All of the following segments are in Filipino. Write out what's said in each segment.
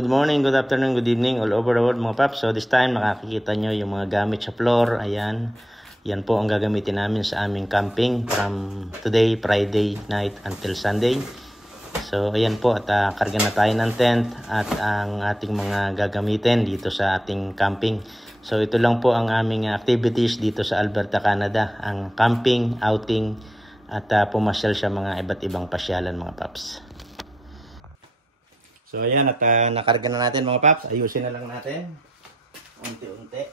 good morning, good afternoon, good evening all over the world mga paps. So this time makikita nyo yung mga gamit sa floor. Ayan, yan po ang gagamitin namin sa aming camping from today, Friday night until Sunday. So ayan po at karga na tayo ng tent at ang ating mga gagamitin dito sa ating camping. So ito lang po ang aming activities dito sa Alberta, Canada. Ang camping, outing at pumasyal sa mga iba't ibang pasyalan mga paps. So ayan at nakarga na natin mga paps. Ayusin na lang natin unti-unti.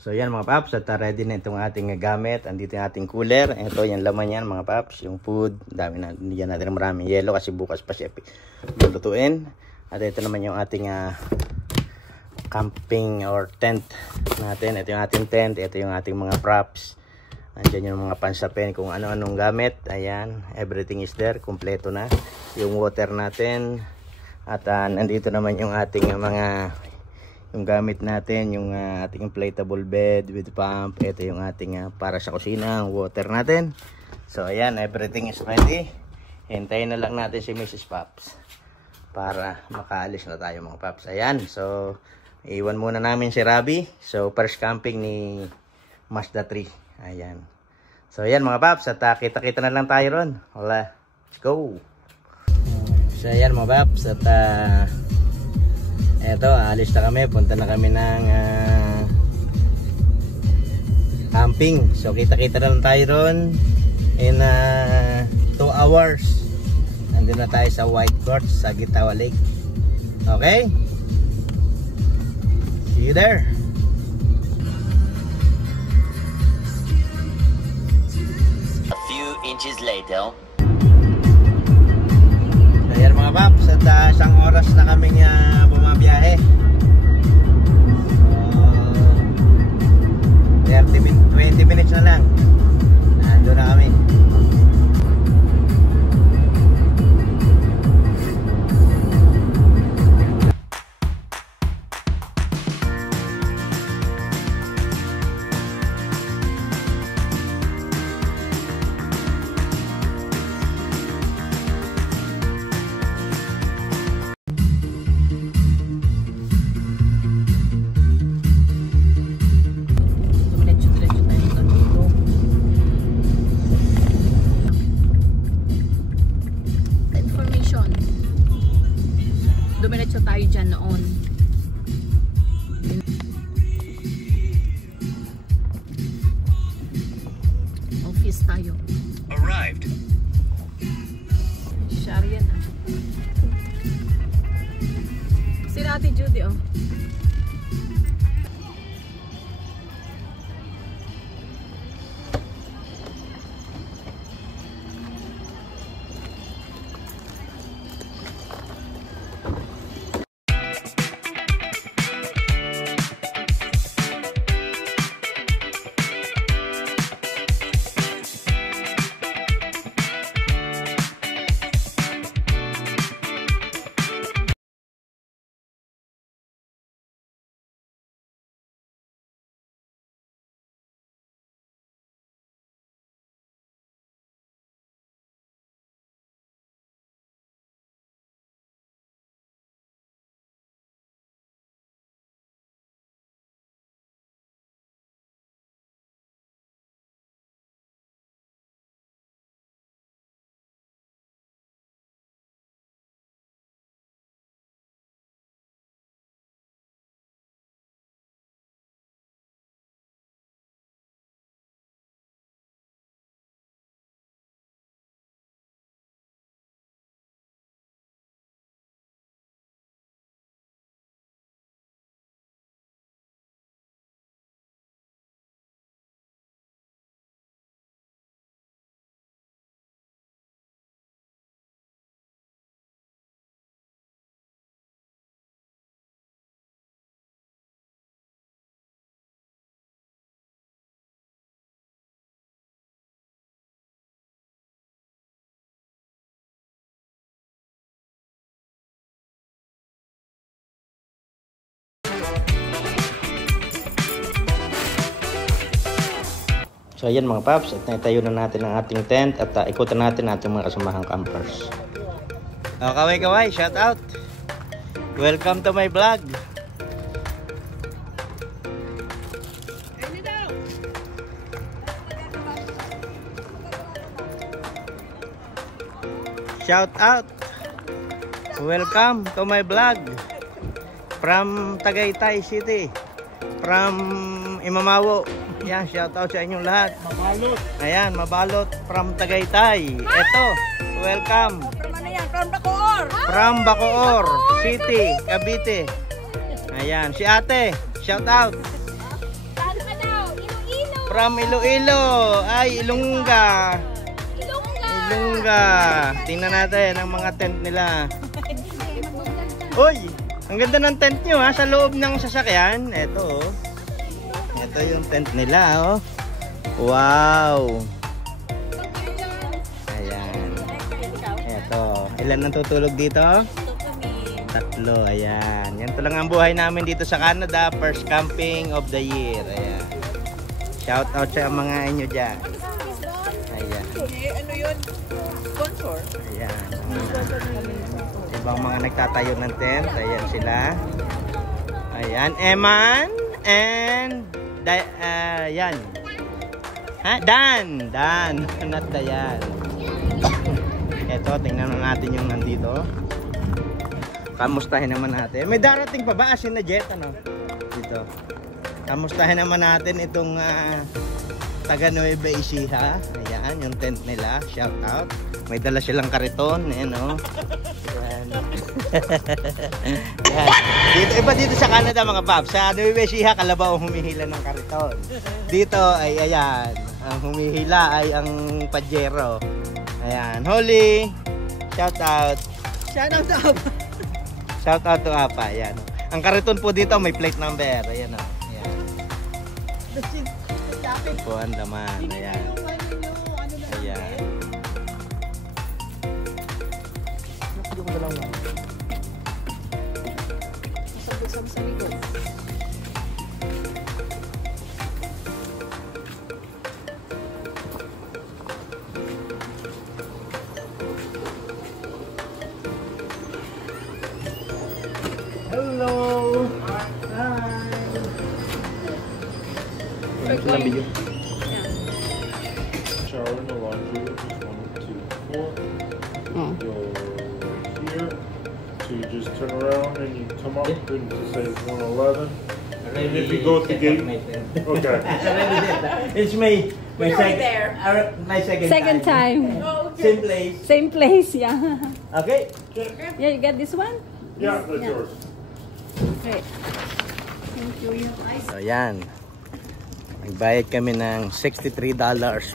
So yan mga paps at ready na itong ating gamit. Andito yung ating cooler. Ito yung laman yan mga paps. Yung food. Dami na. Hindi natin maraming yelo kasi bukas pa siya lulutuin. At ito naman yung ating camping or tent natin. Ito yung ating tent. Ito yung ating mga props. Andiyan yung mga pansapin kung ano-anong gamit. Ayan. Everything is there. Kompleto na. Yung water natin. At nandito naman yung ating yung gamit natin, yung ating inflatable bed with pump. Ito yung ating para sa kusina, ang water natin. So ayan, everything is ready. Hintayin na lang natin si Mrs. Pops para makaalis na tayo mga Pops. Ayan, so iwan muna namin si Rabi. So first camping ni Mazda 3. Ayan. So ayan mga Pops, at kita-kita na lang tayo ron. Hola, let's go. So ayan mga Pops, at eto, alis na kami. Punta na kami ng camping. So kita-kita na lang tayo ron in 2 hours. Nandun na tayo sa White Court sa Gitawa Lake. Okay? See you there. A few inches later. Ayan mga paps, at isang oras na kaming bumabiyahe. So 20 minutes na lang nandun na kami. So ayan mga paps, at naitayo na natin ang ating tent at ikutan natin ating mga kasamahang campers. Kaway, shout out! Welcome to my vlog! Shout out! Welcome to my vlog from Tagaytay City, from Imamawo. Yan, shout out sa inyong lahat. Mabalot. Ayan, Mabalot from Tagaytay. Ito, welcome. From ano yan? From Bacoor. From Bacoor City, Cavite. Ayan, si ate, shout out. Saan ka daw? Iloilo. From Iloilo, ay Ilongga. Ilongga. Tingnan natin ang mga tent nila. Uy, ang ganda ng tent nyo ha, sa loob ng sasakyan. Ito oh. Ito yung tent nila oh. Wow. Ayan. Ito. Ilan ang tutulog dito? 3. Ayan. Yan to lang ang buhay namin dito sa Canada. First camping of the year. Ayan. Shout out sa mga inyo dyan. Ayan. Ano yun? Sponsor? Ayan. Ibang mga nagtatayo ng tent. Ayan sila. Ayan. Eman and yan. Ha? Dan. Not Dayan. Ito, tingnan natin yung nandito. Kamustahin naman natin. May darating pa ba? Asin na jet, ano? Dito. Kamustahin naman natin itong taga Nueva Ecija. Ayan, yung tent nila. Shout out. May dala silang kariton. Ayan, oh. Ayan. Yan. Dito, iba dito sa Canada mga paps. Sa Nueva Ecija, kalabaw ang humihila ng kariton. Dito ay ayan. Ang humihila ay ang pajero. Ayan. Holy. Shout out. Shout out to Apa. Shout out to Apa. Ayan. Ang kariton po dito may plate number. Ayan o. Ayan. Po ang laman. Ayan. Ayan. Nakadyo ko dalaw na. Masabog sa likod. Hello. Hi. Ilang video? Shower in the laundry room is 1, 2, 4. Oh. Go here. So you just turn around and you come up and to say 111. And if you go at the gate, okay. It's my You're second time. Same place. Same place, yeah. Okay. Yeah, you got this one? Yeah, that's yours. Okay. Thank you. So yan. Nagbayad kami ng $63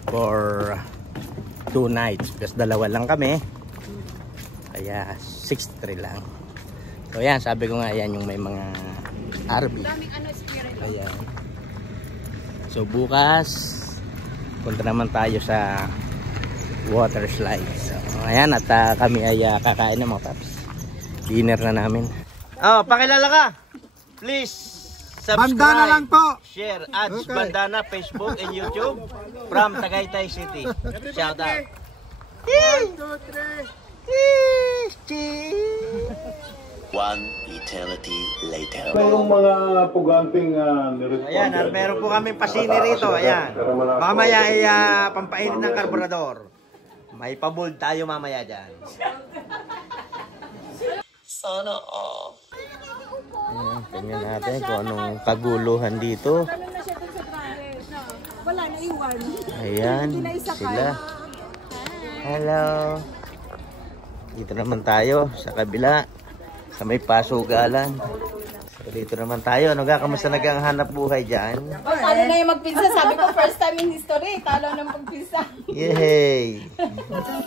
for 2 nights. Kasi dalawa lang kami. Kaya 63 lang. So yan, sabi ko nga yan yung may mga RV. Ayan. So bukas punta naman tayo sa water slide. So ayan, at kami ay kakain ng mga paps. Dinner na namin. Oh, pakilala ka. Please subscribe. Bandana lang po. Share ads, Bandana, Facebook and YouTube from Tagaytay City. Shout out. 1, 2, 3. 1 eternity later. Yung mga puganting Ayan, meron po kami pasini rito. Ayan. Mamaya ay pampainit ng karburador. May pabold tayo mamaya dyan. Sana all. Ayan, tingnan natin kung anong kaguluhan dito. Wala na iwan. Ayan, sila. Hello. Dito naman tayo sa kabila. Sa may pasugalan. So, dito naman tayo. Ano ga? Kamusta naghahanap buhay dyan? Talo na yung magpinsa. Sabi ko first time in history. Talo na magpinsa. Yay!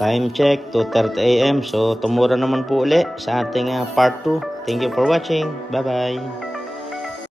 Time check, 2:30 AM. So, tomorrow naman po uli sa ating part 2. Thank you for watching. Bye-bye!